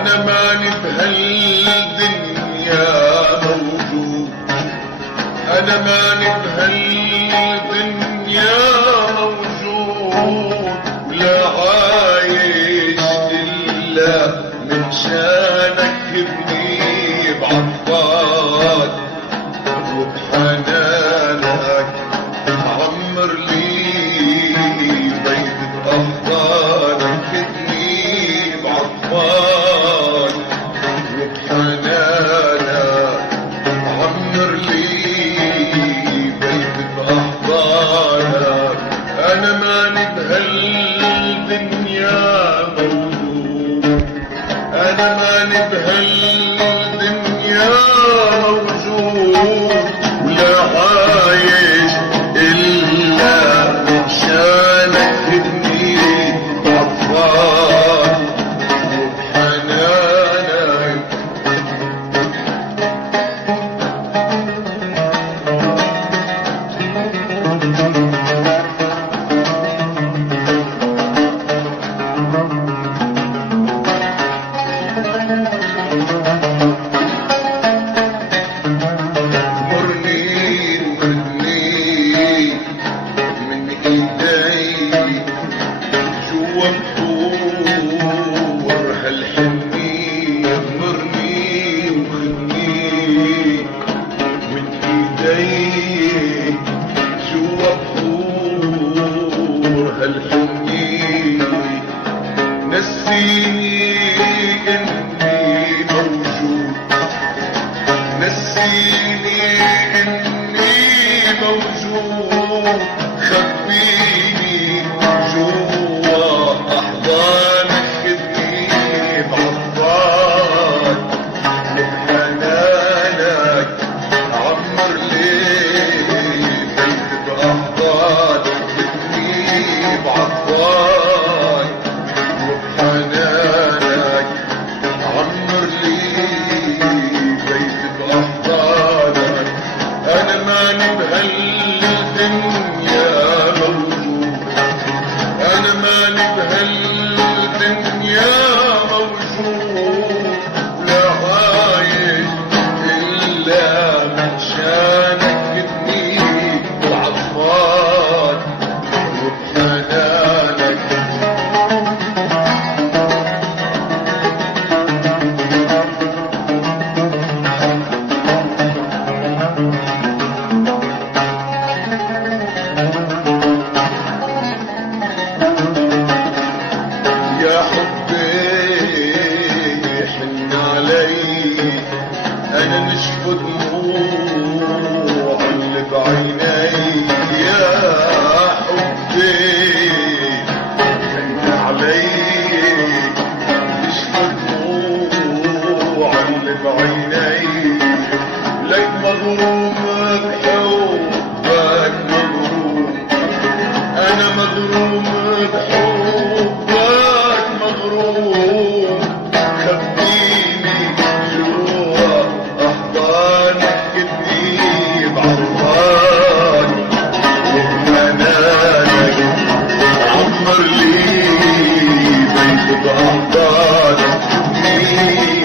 انا ماني بهالدنيا موجود، انا ماني بهالدنيا موجود، ولا عايش الا من شانك ابني بعطفك وبحنانك عمر لي بيت بأحضانك ابني بعطفك وبحنانك عمر لي بيت بأحضانك. أنا ماني بهالدنيا موجود، أنا ماني بهالدنيا موجود، ولا عايش إلا من شانك ابني بعطفك وبحنانك. نسيني اني موجود، نسيني اني موجود، خبيني جوا احضانك ابني بعطفك وبحنانك عمر لي بيت باحضانك ابني بعطفك وبحنانك عمر لي بيت بأحضانك. أنا ماني بهالدنيا موجود، أنا ماني بهالدنيا موجود، لا عايش إلا من شانك ابني بعطفك وبحنانك. يا حبي حن علي، انا نشف دموع اللي بعيني. يا حبي حن علي، نشف دموع اللي بعيني. لك مغروم بحبك مغروم، انا مغروم بحبك مغروم، خبيني جوا احضانك ابني بعطفك وبحنانك عمر لي بيت باحضانك ابني